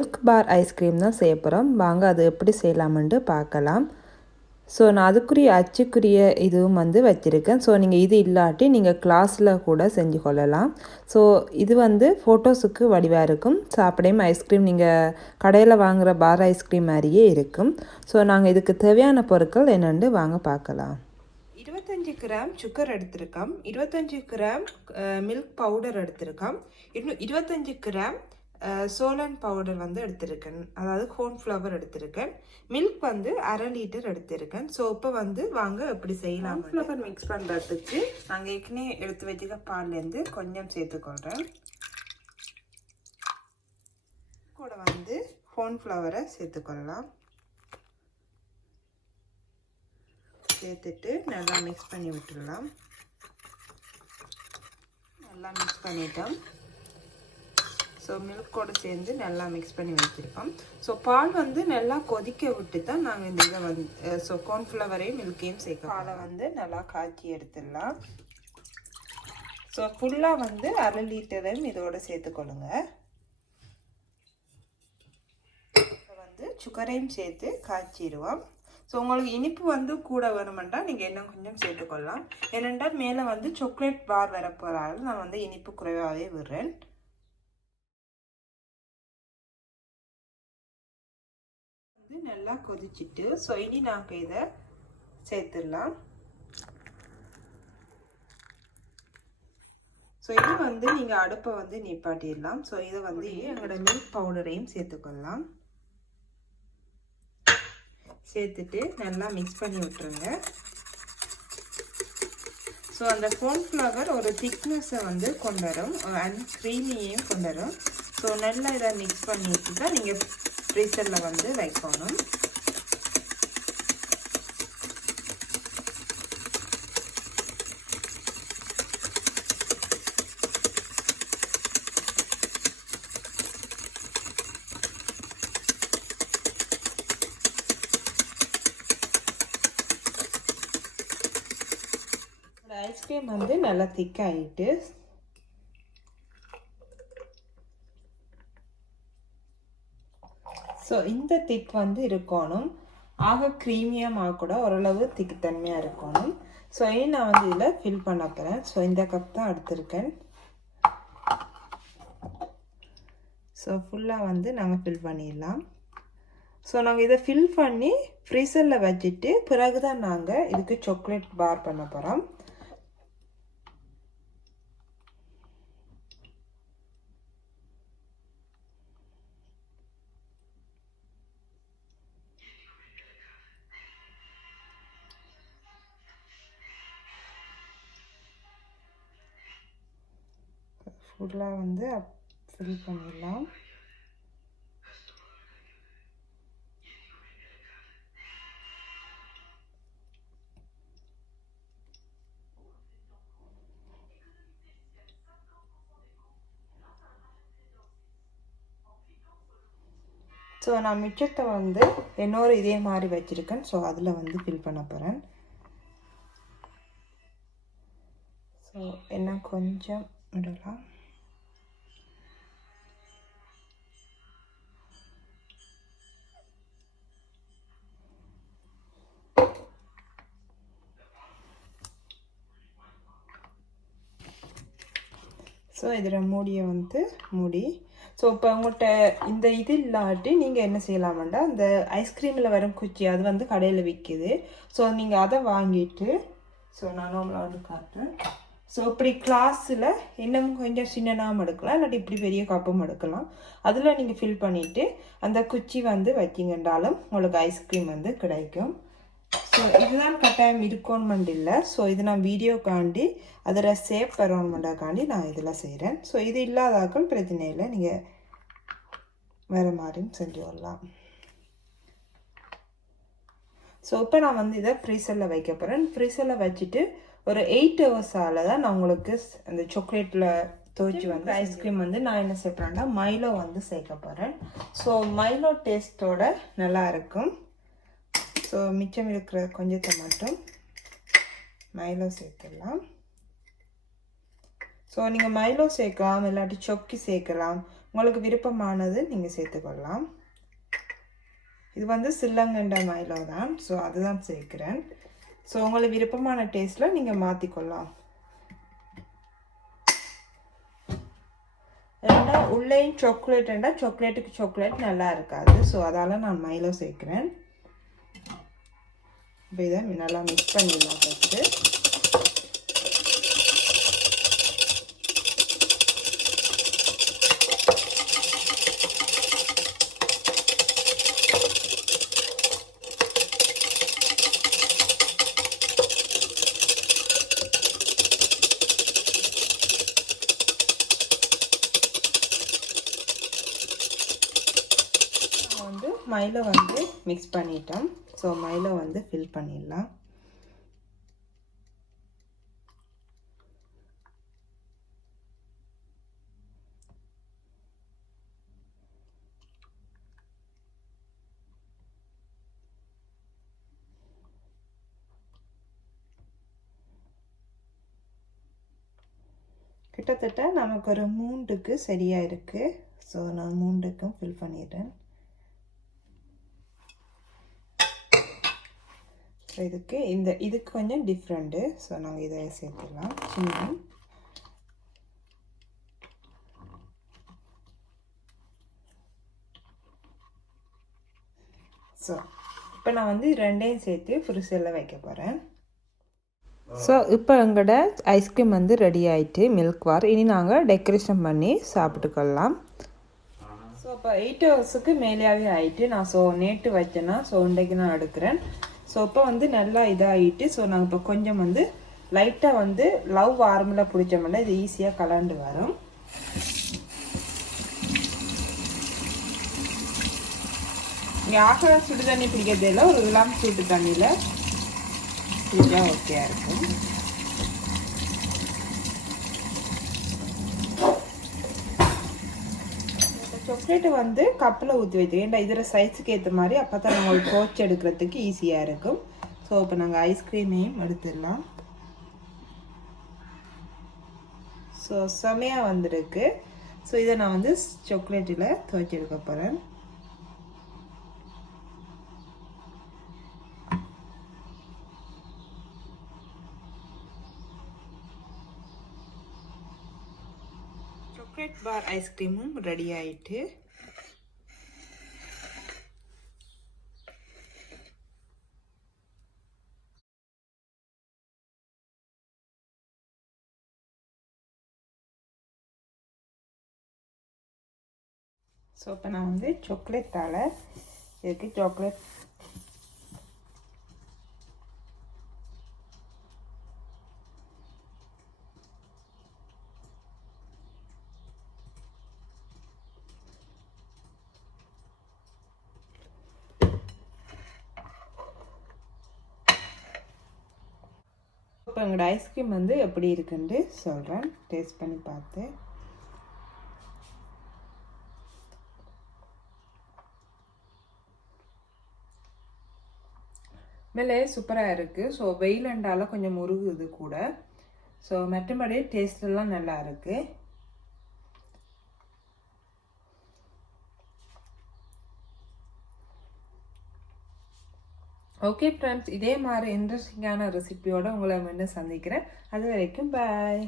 Milk bar ice cream தான் செய்ய போகிறோம். வாங்க அது எப்படி செய்யலாமென்று பார்க்கலாம். ஸோ நான் அதுக்குரிய அச்சுக்குரிய இதுவும் வந்து வச்சுருக்கேன். ஸோ நீங்கள் இது இல்லாட்டி நீங்கள் கிளாஸில் கூட செஞ்சு கொள்ளலாம். ஸோ இது வந்து ஃபோட்டோஸுக்கு வடிவாக இருக்கும். சாப்பிடையும் ஐஸ்கிரீம் நீங்கள் கடையில் வாங்குகிற பார் ஐஸ்கிரீம் மாதிரியே இருக்கும். ஸோ நாங்கள் இதுக்கு தேவையான பொருட்கள் என்னென்னு வாங்க பார்க்கலாம். 25 கிராம் சுகர் எடுத்திருக்கோம், 25 கிராம் மில்க் பவுடர் எடுத்திருக்கோம், 25 கிராம் சோலன் பவுடர் வந்து எடுத்திருக்கேன், அதாவது கோர்ன்ஃப்ளவர் எடுத்திருக்கேன், மில்க் வந்து 1/2 லிட்டர் எடுத்திருக்கேன். ஸோ இப்போ வந்து வாங்க எப்படி செய்யலாம். கோர்ன்ஃப்ளவர் மிக்ஸ் பண்ணுறதுக்கு நாங்கள் ஏற்கனவே எடுத்து வச்சுக்க பால்லேருந்து கொஞ்சம் சேர்த்துக்கொள்கிறேன். கூட வந்து கோர்ன்ஃப்ளவரை சேர்த்துக்கொள்ளலாம். சேர்த்துட்டு நல்லா மிக்ஸ் பண்ணி விட்டுடலாம். நல்லா மிக்ஸ் பண்ணிட்டோம். ஸோ மில்கோடு சேர்ந்து நல்லா மிக்ஸ் பண்ணி வச்சுருக்கோம். ஸோ பால் வந்து நல்லா கொதிக்க விட்டு தான் நாங்கள் இந்த இதை வந்து ஸோ கார்ன்ஃப்ளவரையும் மில்கையும் சேர்க்க பாலை வந்து நல்லா காய்ச்சி எடுத்துடலாம். ஸோ ஃபுல்லாக வந்து 1/2 லிட்டரையும் இதோடு சேர்த்துக்கொள்ளுங்க. இப்போ வந்து சுகரையும் சேர்த்து காய்ச்சிடுவோம். ஸோ உங்களுக்கு இனிப்பு வந்து கூட வேணுமென்றால் நீங்கள் இன்னும் கொஞ்சம் சேர்த்துக்கொள்ளலாம். ஏனென்றால் மேலே வந்து சாக்லேட் பார் வரப்போகிறாலும் நான் வந்து இனிப்பு குறைவாகவே விடுறேன். நல்லா கொதிச்சிட்டு ஸோ இனி நாங்கள் இதை சேர்த்துடலாம். ஸோ இது வந்து நீங்கள் அடுப்பை வந்து நிப்பாட்டிடலாம். ஸோ இதை வந்து எங்களோட மில்க் பவுடரையும் சேர்த்துக்கொள்ளலாம். சேர்த்துட்டு நல்லா மிக்ஸ் பண்ணி விட்டுருங்க. ஸோ அந்த கார்ன்ஃப்ளவர் ஒரு திக்னஸை வந்து கொண்டு வரும் அண்ட் க்ரீமியையும் கொண்டு வரும். ஸோ நல்லா இதை மிக்ஸ் பண்ணிட்டு தான் நீங்கள் ஃப்ரீசரில் வந்து வைக்கணும். ஐஸ்கிரீம் வந்து நல்லா திக்காயிட்டு ஸோ இந்த திக் வந்து இருக்கணும். ஆக க்ரீமியாக கூட ஓரளவு திக்கு தன்மையாக இருக்கணும். ஸோ நான் வந்து இதில் ஃபில் பண்ண போகிறேன். ஸோ இந்த கப் தான் எடுத்திருக்கேன். ஸோ ஃபுல்லாக வந்து நாங்கள் ஃபில் பண்ணிடலாம். ஸோ நாங்கள் இதை ஃபில் பண்ணி ஃப்ரீசரில் வச்சுட்டு பிறகு தான் நாங்கள் இதுக்கு சாக்லேட் பார் பண்ண போகிறோம். ஃபுல்லாக வந்து ஃபில் பண்ணிடலாம். ஸோ நான் மிச்சத்தை வந்து இன்னொரு இதே மாதிரி வச்சுருக்கேன். ஸோ அதில் வந்து ஃபில் பண்ண போகிறேன். ஸோ என்ன கொஞ்சம் விடலாம். ஸோ இதில் மூடியை வந்து மூடி. ஸோ இப்போ உங்கள்கிட்ட இந்த இது இல்லாட்டி நீங்கள் என்ன செய்யலாமெண்டா அந்த ஐஸ்கிரீமில் வரும் குச்சி அது வந்து கடையில் விற்கிது. ஸோ நீங்கள் அதை வாங்கிட்டு ஸோ நான் நார்மலாக வந்து காட்டுறேன். ஸோ இப்படி கிளாஸில் இன்னும் கொஞ்சம் சின்னனாகவும் எடுக்கலாம், இல்லாட்டி இப்படி பெரிய கப்பும் எடுக்கலாம். அதில் நீங்கள் ஃபில் பண்ணிவிட்டு அந்த குச்சி வந்து வச்சிங்கன்றாலும் உங்களுக்கு ஐஸ்கிரீம் வந்து கிடைக்கும். ஸோ இதுதான் கட்டாயம் இருக்கணுமெண்ட் இல்லை. ஸோ இது நான் வீடியோக்காண்டி அதில் சேவ் வரணுமெண்டாக்காண்டி நான் இதில் செய்கிறேன். ஸோ இது இல்லாதாக்கள் பிரச்சனை இல்லை, நீங்கள் வேறு மாதிரியும் செஞ்சு வரலாம். ஸோ இப்போ நான் வந்து இதை ஃப்ரீசரில் வைக்க போகிறேன். ஃப்ரீசரில் வச்சுட்டு ஒரு 8 ஹவர்ஸால் தான் நான் உங்களுக்கு அந்த சாக்லேட்டில் துவச்சி வந்து ஐஸ்கிரீம் வந்து நான் என்ன சேர்ப்பேன்னா மைலோ வந்து சேர்க்க போகிறேன். ஸோ மைலோ டேஸ்ட்டோட நல்லா இருக்கும். ஸோ மிச்சம் இருக்கிற கொஞ்சத்தை மட்டும் மைலோ சேர்த்துடலாம். ஸோ நீங்கள் மைலோ சேர்க்கலாம், இல்லாட்டி சொக்கி சேர்க்கலாம், உங்களுக்கு விருப்பமானது நீங்கள் சேர்த்துக்கொள்ளலாம். இது வந்து சில்லங்கண்ட மைலோ தான், ஸோ அதுதான் சேர்க்குறேன். ஸோ உங்களுக்கு விருப்பமான டேஸ்ட்டில் நீங்கள் மாற்றிக்கொள்ளலாம். ஏன்னா உள்ளேயும் சாக்லேட்னா சாக்லேட்டுக்கு சாக்லேட் நல்லா இருக்காது, ஸோ அதால் நான் மைலோ சேர்க்குறேன். இப்போ இதை நல்லா மிக்ஸ் பண்ணிடலாம் ஃபஸ்ட்டு. மைலோ வந்து மிக்ஸ் பண்ணிட்டோம். ஸோ மைலோ வந்து ஃபில் பண்ணிடலாம். கிட்டத்தட்ட நமக்கு ஒரு 3க்கு சரியாக இருக்குது. ஸோ நான் 3க்கும் ஃபில் பண்ணிடுறேன். ஸோ இதுக்கு கொஞ்சம் டிஃப்ரெண்ட்டு. ஸோ நாங்கள் இதை சேர்த்துடலாம். சின்ன ஸோ இப்போ நான் வந்து ரெண்டையும் சேர்த்து ஃப்ரிட்ஜில் வைக்க போகிறேன். ஸோ இப்போ எங்களோட ஐஸ்கிரீம் வந்து ரெடி ஆகிட்டு மில்க் வார். இனி நாங்கள் டெக்கரேஷன் பண்ணி சாப்பிட்டுக்கொள்ளலாம். ஸோ இப்போ 8 ஹவர்ஸுக்கு மேலேயாகவே ஆகிட்டு நான் நேற்று வச்சேன்னா இன்றைக்கு நான் எடுக்கிறேன். ஸோ இப்போ வந்து நல்லா இதாகிட்டு ஸோ நாங்கள் இப்போ கொஞ்சம் வந்து லைட்டாக வந்து லவ் வார்மில் பிடிச்சோம்னா இது ஈஸியாக கலண்டு வரும். இங்கே ஆக சுடு தண்ணி பிடிக்கிறதில்ல, ஒரு இளம் சூட்டு தண்ணியில் பிடிச்சா ஓகேயாக இருக்கும். சாக்லேட்டு வந்து கப்பில் ஊற்றி வைத்து ஏன்டா இதில் சைஸுக்கு ஏற்ற மாதிரி அப்போ தான் நம்மளுக்கு கோச் எடுக்கிறதுக்கு ஈஸியாக இருக்கும். ஸோ இப்போ நாங்கள் ஐஸ்கிரீமையும் எடுத்துடலாம். ஸோ செமையாக வந்திருக்கு. ஸோ இதை நான் வந்து சாக்லேட்டில் துவைச்சி எடுக்க போகிறேன். சாக்லேட் பார் ஐஸ்கிரீமும் ரெடி ஆயிட்டு. ஸோ இப்போ நான் வந்து சாக்லேட்டால் இதுக்கு சாக்லேட் இப்போ எங்களோட ஐஸ்கிரீம் வந்து எப்படி இருக்குன்னு சொல்கிறேன், டேஸ்ட் பண்ணி பார்த்து. மேலே சூப்பராக இருக்குது. ஸோ வெயிலண்டால கொஞ்சம் முருகுது கூட. ஸோ மற்றபடி டேஸ்டெல்லாம் நல்லா இருக்குது. ஓகே ஃப்ரெண்ட்ஸ், இதே மாதிரி இன்ட்ரெஸ்டிங்கான ரெசிபியோடு உங்களை மீண்டும் சந்திக்கிறேன். அது வரைக்கும் பாய்.